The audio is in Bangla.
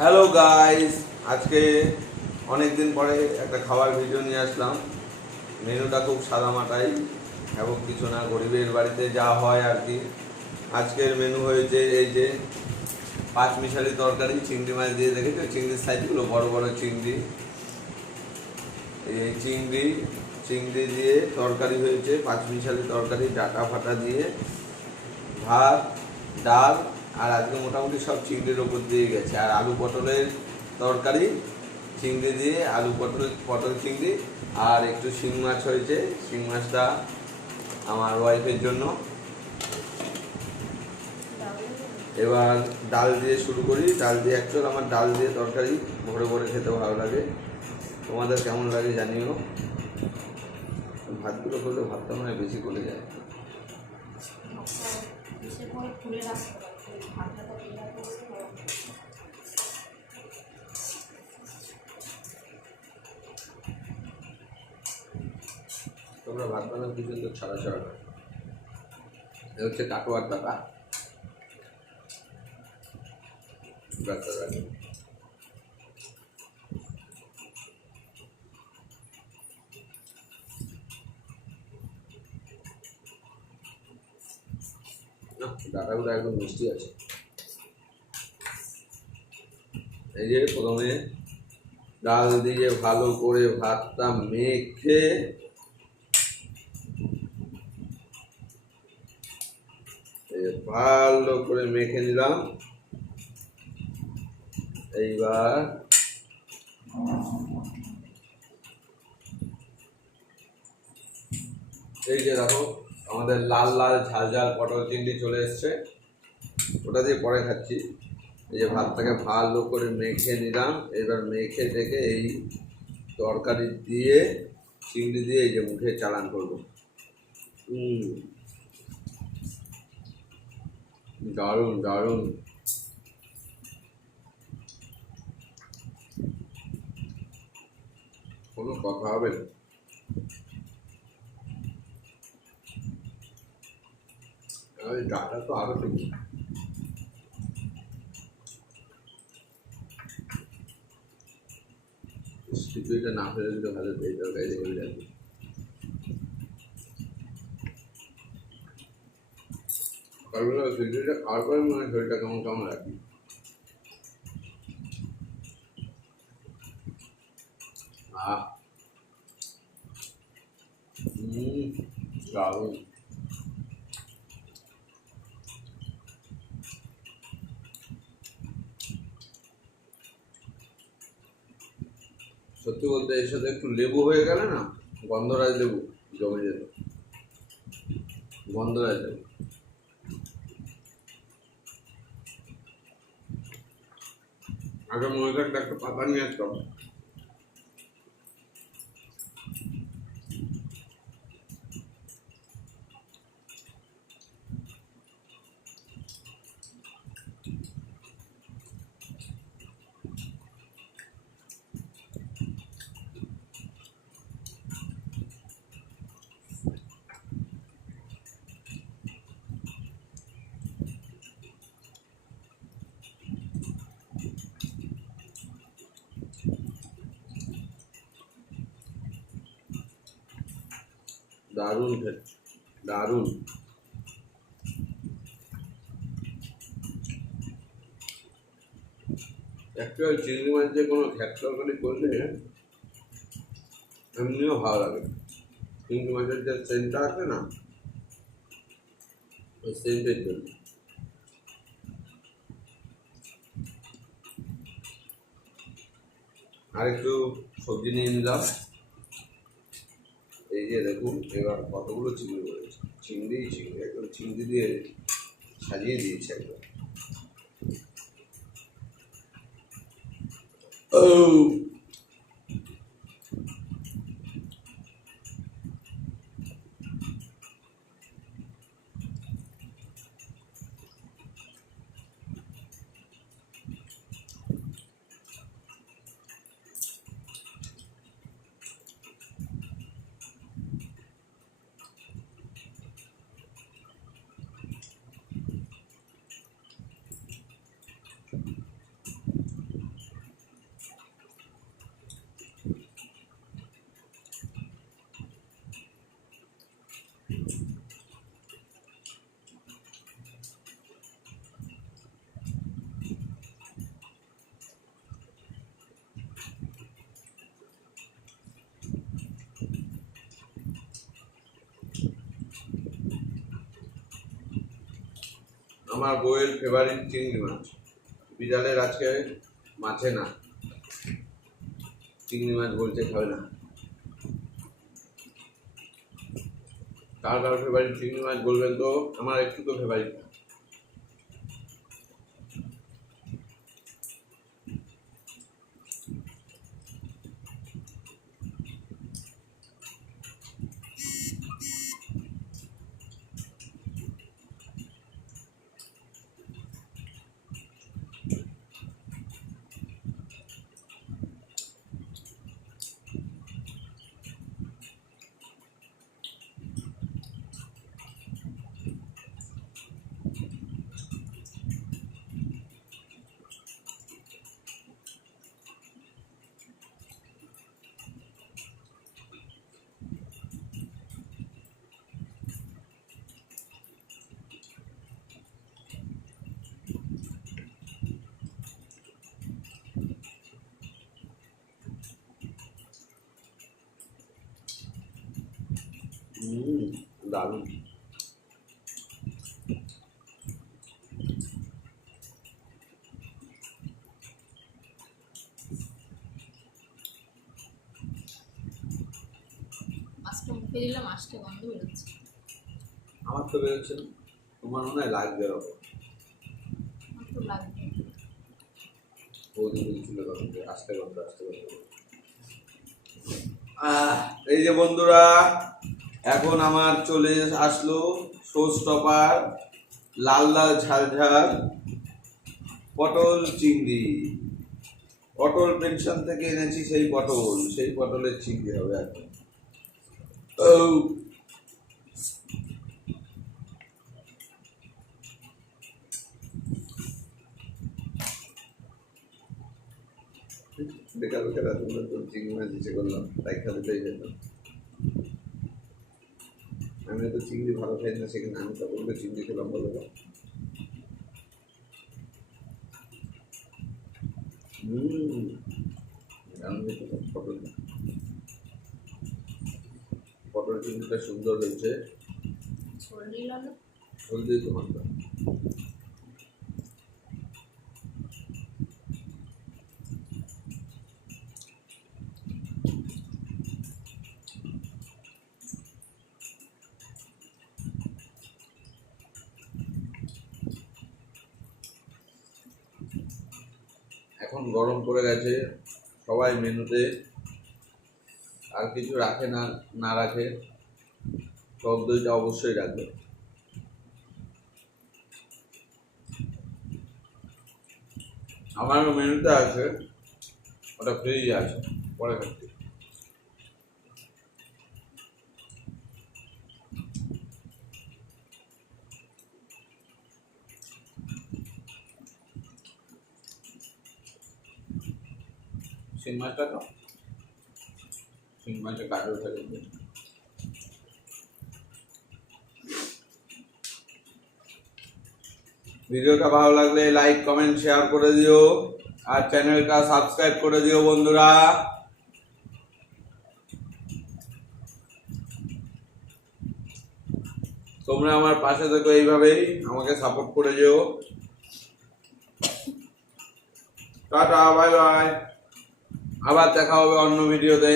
হ্যালো গাইস, আজকে অনেক দিন পরে একটা খাবার ভিডিও নিয়ে আসলাম। মেনুটা খুব সাদামাটাই এবং কিছু না, গরিবের বাড়িতে যা হয় আর কি। আজকের মেনু হয়েছে এই যে পাঁচমিশালি তরকারি, চিংড়ি মাছ দিয়ে, দেখেছো চিংড়ির সাইজগুলো বড় বড় চিংড়ি। এই চিংড়ি চিংড়ি দিয়ে তরকারি হয়েছে, পাঁচমিশালি তরকারি, ডাটা ফাটা দিয়ে ভাত, ডাল, আর আজকে মোটামুটি সব চিংড়ির ওপর দিয়ে গেছে। আর আলু পটলের তরকারি, চিংড়ি দিয়ে আলু পটল চিংড়ি, আর একটু শিং মাছ হয়েছে। শিং মাছটা আমার ওয়াইফের জন্য। এবার ডাল দিয়ে শুরু করি। ডাল দিয়ে অ্যাকচুয়াল আমার ডাল দিয়ে তরকারি ভরে ভরে খেতে ভালো লাগে। তোমাদের কেমন লাগে জানিও। ভাতগুলো করলে ভাতটা মানে বেশি করে যায়। তোমরা ভাত বানাও কি সুন্দর ছড়া ছড়া করে। এ হচ্ছে কাটোয়ার দাকা। ডাটাগুলো একদম মিষ্টি আছে। এই যে প্রথমে ডাল দিয়ে ভালো করে ভাতটা মেখে ভালো করে মেখে নিলাম। এইবার এই যে দেখো আমাদের লাল লাল ঝাল ঝাল পটল চিংড়ি চলে এসছে, ওটা দিয়ে পরে খাচ্ছি। এই যে ভাতটাকে ভালো করে মেখে নিলাম। এবার মেখে টেকে এই তরকারি দিয়ে চিংড়ি দিয়ে এই যে মুখে চালান করবো। দারুণ দারুণ। কোনো কথা হবে না। ডাটা তো আরো ঠিক খিচুড়িটা না ফেলে দিতে ভালো, এই তরকারি দেখে যাবে। সকালবেলা খিচুড়িটা খাওয়ার পরে মনে হয় শরীরটা কেমন কেমন রাখি। দারুণ। সত্যি বলতে এর সাথে একটু লেবু হয়ে গেলে না, গন্ধরাজ লেবু জমে যেত। গন্ধরাজ লেবু আগে মনে থাকতে একটা পাতা নিয়ে আসতাম। দারুণ খেতে, দারুণ। অ্যাকচুয়ালি চিংড়ি মাছ দিয়ে কোনো ঘ্যাট তরকারি করলে এমনিও ভালো লাগে। চিংড়ি মাছের যে সেন্টটা আছে না, ওই সেন্টের জন্য। আর একটু সবজি নিয়ে নিলাম। এই যে দেখুন এবার কতগুলো চিংড়ি রয়েছে। চিংড়ি একদম চিংড়ি দিয়ে সাজিয়ে দিয়েছে একদম। আমার বউয়ের ফেভারিট চিংড়ি মাছ। বিড়ালের আজকে মাছে না, চিংড়ি মাছ বলতে খাবে না। কার কার ফেভারিট চিংড়ি মাছ বলবেন তো, আমার একটু তো ফেভারিট না। দারুণ। মাছটা মুখে দিলে মাছটা গন্ধ বেরোচ্ছে। আমার তো বেরোচ্ছে না, তোমার মনে হয় লাগবে এরকম। আমার তো লাগবে। বৌদি বলছিল আস্তে গন্ধ আস্তে গন্ধ। এই যে বন্ধুরা, এখন আমার চলে আসলো শো স্টপার, লাল লাল ঝাল ঝাল পটল চিংড়ি। পটল পেনশন থেকে এনেছি সেই পটলের চিংড়ি হবে এখন। বেকার বেকার চিংড়ি মাছ ইচ্ছে করলাম, তাই খাতে পেয়ে যেতাম। আমি তো চিংড়ি ভালো খাই না, সেখানে আমি তখন চিংড়ি খেলাম বলে। পটল চিংড়িটা সুন্দর হয়েছে। হলদি তোমার এখন গরম পড়ে গেছে, সবাই মেনুতে আর কিছু রাখে না, না রাখে টক দইটা অবশ্যই রাখবে। আমারও মেনুতে আছে, ওটা ফ্রিজে আছে, পরে খাচ্ছি। শিং মাছটা তো শিং মাছটা কাটে উঠে গেছে। ভিডিওটা ভালো লাগলে লাইক কমেন্ট শেয়ার করে দিও, আর চ্যানেলটা সাবস্ক্রাইব করে দিও বন্ধুরা। তোমরা আমার পাশে থেকো, এইভাবেই আমাকে সাপোর্ট করে যেও। টাটা, বাই বাই, আবার দেখা হবে অন্য ভিডিওতে।